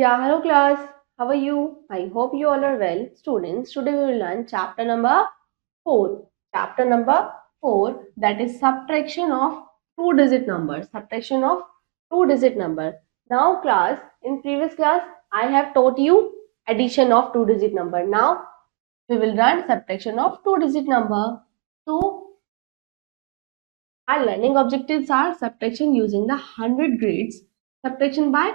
Yeah, hello class. How are you? I hope you all are well. Students, today we will learn chapter number 4. Chapter number 4, that is subtraction of two-digit numbers. Subtraction of two-digit number. Now class, in previous class, I have taught you addition of two-digit number. Now we will learn subtraction of two-digit number. So our learning objectives are subtraction using the 100 grades, subtraction by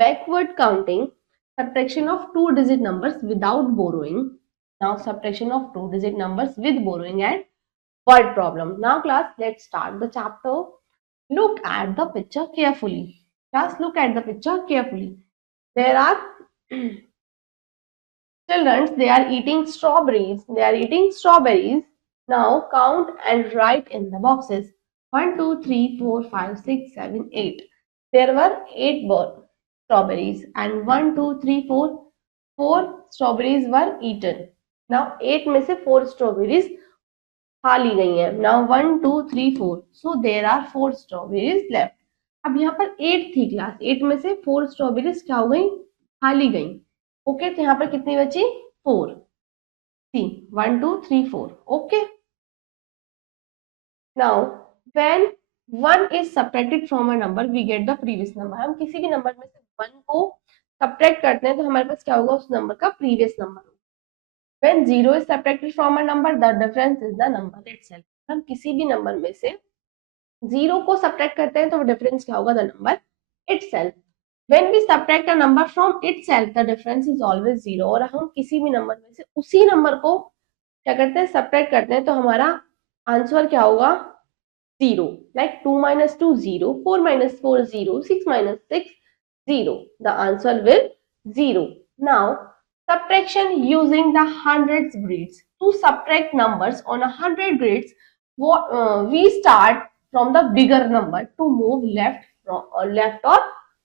backward counting, subtraction of two-digit numbers without borrowing. Now subtraction of two-digit numbers with borrowing and word problem. Now class, let's start the chapter. Look at the picture carefully. Class, look at the picture carefully. There are children, they are eating strawberries. They are eating strawberries. Now count and write in the boxes. 1, 2, 3, 4, 5, 6, 7, 8. There were 8 strawberries and 1, 2, 3, 4. 4 strawberries were eaten. Now 8 में से 4 strawberries खा ली गई हैं. Now 1, 2, 3, 4. So there are 4 strawberries left. अब यहाँ पर 8 थी class. 8 में से 4 strawberries क्या हो गई? खा ली गई. ओके, तो यहाँ पर कितनी बची? 4. सी 1, 2, 3, 4. Okay. Now when 1 is subtracted from a number we get the previous number. हम किसी भी नंबर में से 1 को सब्ट्रैक्ट करते हैं तो हमारे पास क्या होगा? उस नंबर का previous number. When 0 is subtracted from a number, the difference is the number itself. हम किसी भी नंबर में से 0 को सब्ट्रैक्ट करते हैं तो डिफरेंस क्या होगा? The number itself. When we subtract a number from itself, the difference is always 0. और हम किसी भी नंबर में से उसी नंबर को क्या करते हैं? सब्ट्रैक्ट करते हैं तो हमारा आंसर क्या होगा? 0. Like 2 minus 2, 0. 4 minus 4, 0. 6 minus 6, 0. The answer will 0. Now, subtraction using the hundreds grids. To subtract numbers on 100 grids, we start from the bigger number to move left or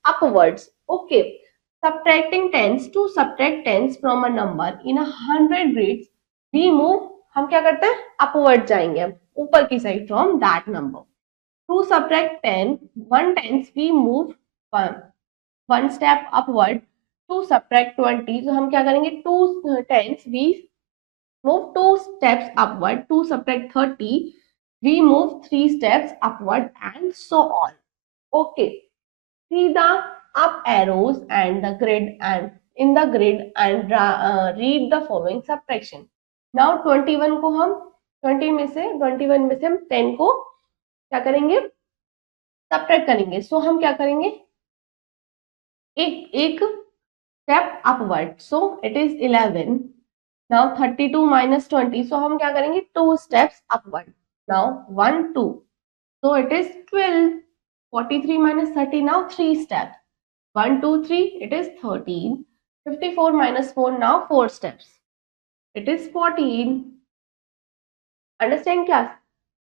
upwards. Okay. Subtracting tens, to subtract tens from a number in 100 grids, we move, हम क्या करते हैं? Upward जाएंगे, ऊपर की side from that number. To subtract 10, 1 tens we move one step upward. To subtract 20, तो हम क्या करेंगे? 2 tens we move 2 steps upward. To subtract 30, we move 3 steps upward and so on. Okay. See the up arrows and the grid and in the grid and read the following subtraction. Now 21 को हम 21 में से हम 10 को क्या करेंगे? Subtract करेंगे. सो हम क्या करेंगे? एक step upward. So it is 11. Now 32 minus 20. सो हम क्या करेंगे? 2 steps upward. Now 1, 2. So it is 12. 43 minus 30. Now 3 steps. 1, 2, 3. It is 13. 54 minus 4. Now 4 steps. It is 14. Understand class?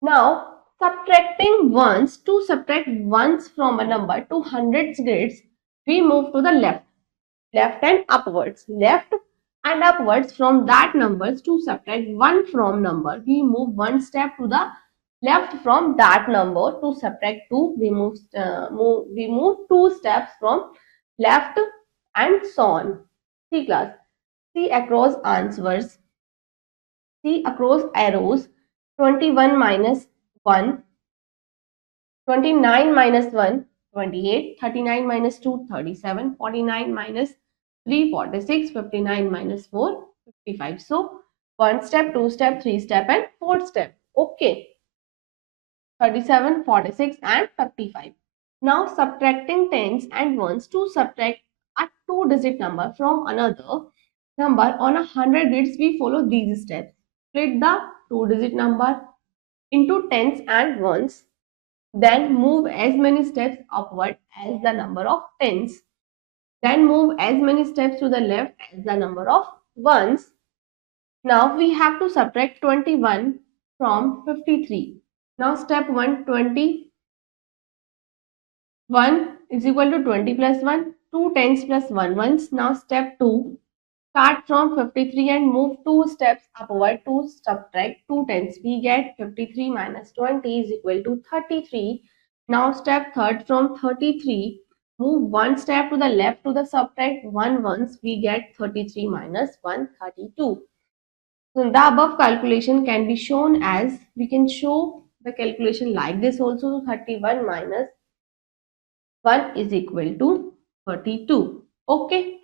Now subtracting ones, to subtract ones from a number to hundreds grids, we move to the left and upwards. Left and upwards from that numbers. To subtract 1 from number, we move 1 step to the left from that number. To subtract 2, we move 2 steps from left and so on. See class, see across answers, see across arrows. 21 minus 1, 29 minus 1, 28, 39 minus 2, 37, 49 minus 3, 46, 59 minus 4, 55. So 1 step, 2 step, 3 step and 4 step. Okay. 37, 46 and 55. Now subtracting tens and ones, to subtract a two-digit number from another number on 100 grids, we follow these steps. Split the two-digit number into tens and ones. Then move as many steps upward as the number of tens. Then move as many steps to the left as the number of ones. Now we have to subtract 21 from 53. Now step 1, 20. 1 is equal to 20 plus 1. 2 tens plus 1 ones. Now step 2. Start from 53 and move 2 steps upward to subtract 2 tens. We get 53 minus 20 is equal to 33. Now step third, from 33 Move one step to the left to the subtract 1 once, we get 33 minus 132. So the above calculation can be shown as, we can show the calculation like this also. So 31 minus 1 is equal to 32. Okay.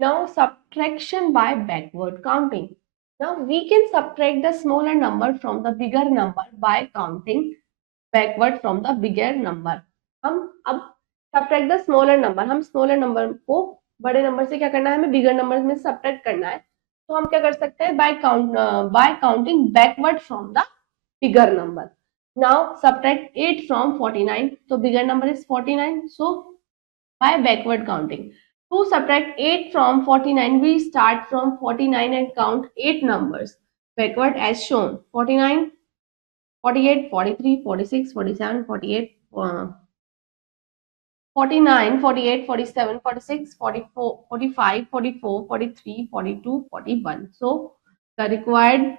Now subtraction by backward counting. Now we can subtract the smaller number from the bigger number by counting backward from the bigger number. हम अब subtract the smaller number, हम smaller number को बड़े number से क्या करना है, हमें bigger numbers में subtract करना है. तो हम क्या कर सकते हैं, by counting backward from the bigger number. Now subtract 8 from 49. So bigger number is 49. So by backward counting, to subtract 8 from 49, we start from 49 and count 8 numbers backward as shown. 49, 48, 43, 46, 47, 48, 49, 48, 47, 46, 44, 45, 44, 43, 42, 41. So the required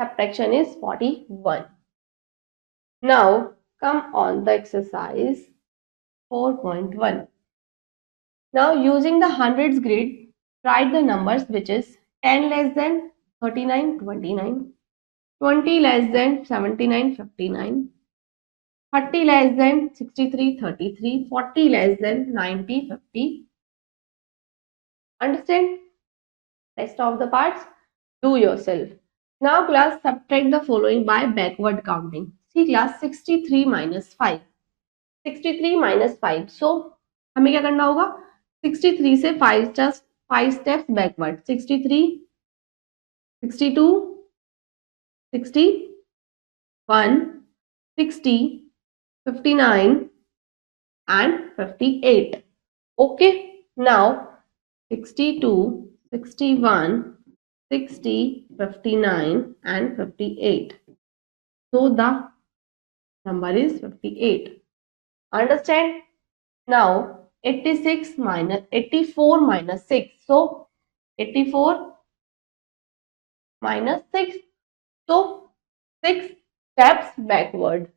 subtraction is 41. Now come on the exercise 4.1. Now using the hundreds grid, write the numbers which is 10 less than 39, 29, 20 less than 79, 59, 30 less than 63, 33, 40 less than 90, 50. Understand? Rest of the parts, do yourself. Now class, subtract the following by backward counting. See class, 63 minus 5. 63 minus 5. So, हमें क्या करना होगा? 63 से 5 steps backward. 63, 62, 61, 60, 59 and 58. Okay. Now 62, 61, 60, 59 and 58. So the number is 58. Understand? Now 84 minus 6. So 84 minus 6. So 6 steps backward.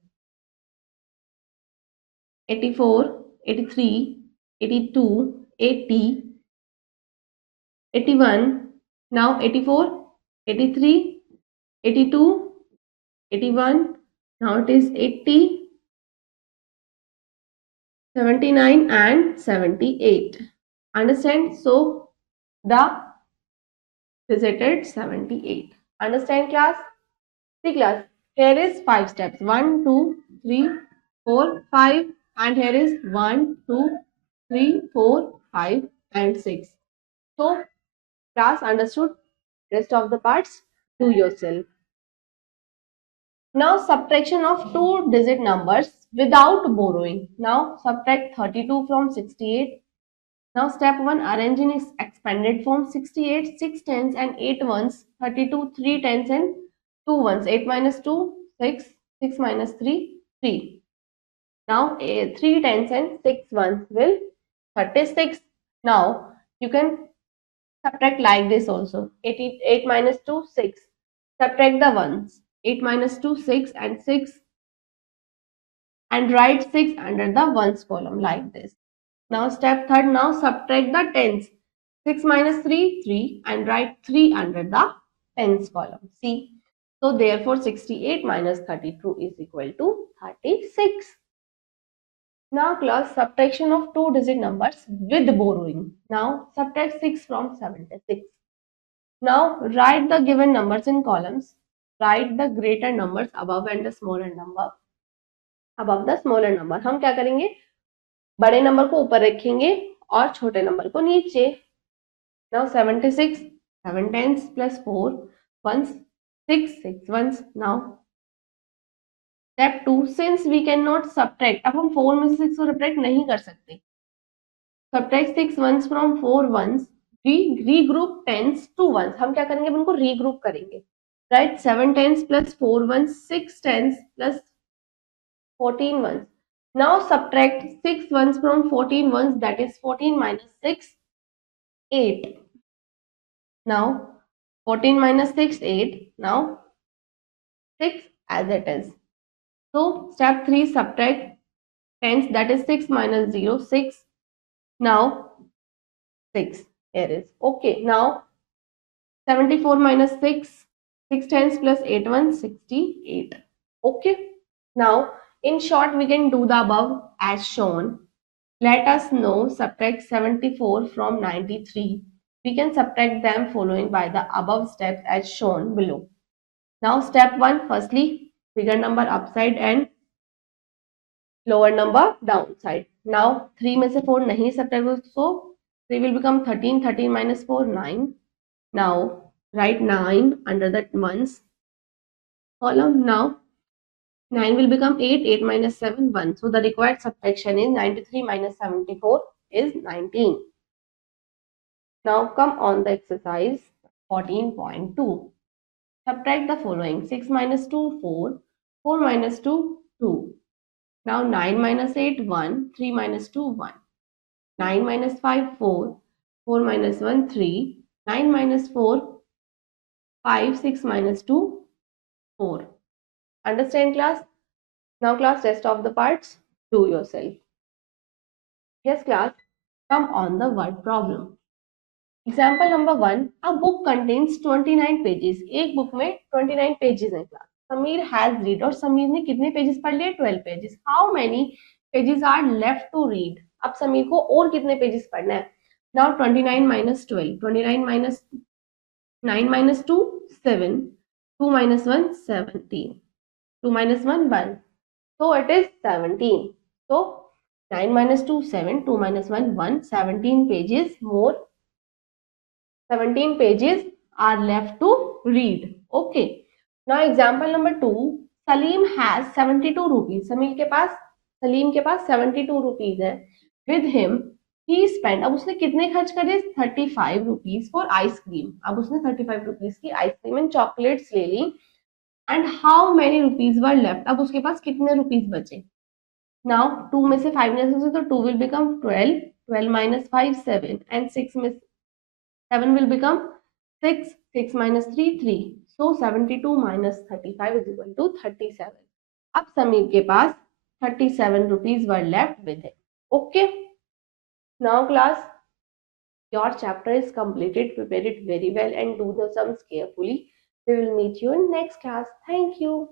84, 83, 82, 80, 81. Now 84, 83, 82, 81. Now it is 80, 79 and 78. Understand? So the visited 78. Understand class? See class, here is 5 steps. 1, 2, 3, 4, 5 and here is 1, 2, 3, 4, 5 and 6. So class understood? Rest of the parts do yourself. Now subtraction of 2-digit numbers without borrowing. Now subtract 32 from 68. Now step 1, arrange in its expanded form. 68, 6 tens and 8 ones. 32, 3 tens and 2 ones. 8 minus 2, 6. 6 minus 3, 3. Now 3 tens and 6 ones will 36. Now you can subtract like this also. 8 minus 2, 6. Subtract the ones. 8 minus 2, 6 and 6. And write 6 under the ones column like this. Now step 3, now subtract the tens. 6 minus 3, 3 and write 3 under the tens column. See. So therefore 68 minus 32 is equal to 36. Now class, subtraction of 2-digit numbers with borrowing. Now subtract 6 from 76. Now write the given numbers in columns. Write the greater numbers above and the smaller number above the smaller number. हम क्या करेंगे, बड़े number को ऊपर रखेंगे और छोटे number को नीचे. Now 76, 7 tens plus 4 ones, 6 ones. Now step 2, since we cannot subtract, अब हम 4 में से 6 को subtract नहीं कर सकते. Subtract 6 ones from 4 ones. We regroup tens to ones. हम क्या करेंगे, इनको regroup करेंगे. Right, 7 tens plus 4 ones, 6 tens plus 14 ones. Now subtract 6 ones from 14 ones, that is 14 minus 6, 8. Now 14 minus 6, 8. Now 6 as it is. So step 3, subtract tens, that is 6 minus 0, 6. Now 6 here is okay. Now 74 minus 6, 6 tens plus 8 1, 68. Okay. Now in short we can do the above as shown. Let us know subtract 74 from 93. We can subtract them following by the above steps as shown below. Now step 1, firstly bigger number upside and lower number downside. Now 3 में से 4 नहीं subtract हो, so 3 will become 13, 13 minus 4 9. Now write 9 under that ones column. Now 9 will become 8, 8 minus 7 1. So the required subtraction is 93 minus 74 is 19. Now come on the exercise 14.2. Subtract the following: 6 minus 2 4, 4 minus 2 2. Now 9 minus 8 1, 3 minus 2 1. 9 minus 5 4, 4 minus 1 3, 9 minus 4 5, 6 minus 2 4. Understand class? Now class, rest of the parts do yourself. Yes class, come on the word problem. Example number 1, a book contains 29 pages. एक book में 29 pages है class. Sameer has read, और समीर ने कितने pages पढ़ लिए? 12 pages. How many pages are left to read? अब समीर को और कितने pages पढ़ना है? Now 29 minus 12, 29 minus 9 minus 2 7, 2 minus 1 17, 2 minus 1 1. So it is 17. So 9 minus 2 7, 2 minus 1 1, 17 pages more. 17 pages are left to read. Okay. Now example number 2. Salim has 72 rupees. Salim के पास 72 rupees है. With him he spent. अब उसने कितने खर्च करे? 35 rupees for ice cream. अब उसने 35 rupees की आइसक्रीम एंड चॉकलेट्स ले ली. And how many rupees were left? अब उसके पास कितने rupees बचे? Now 2 में से 5 में से तो 2 will become 12. 12 minus 5 7, and 6 में 7 will become 6. 6 minus 3 3. So 72 minus 35 is equal to 37. अब समीर के पास 37 rupees were left with it. Okay. Now class, your chapter is completed. Prepare it very well and do the sums carefully. We will meet you in next class. Thank you.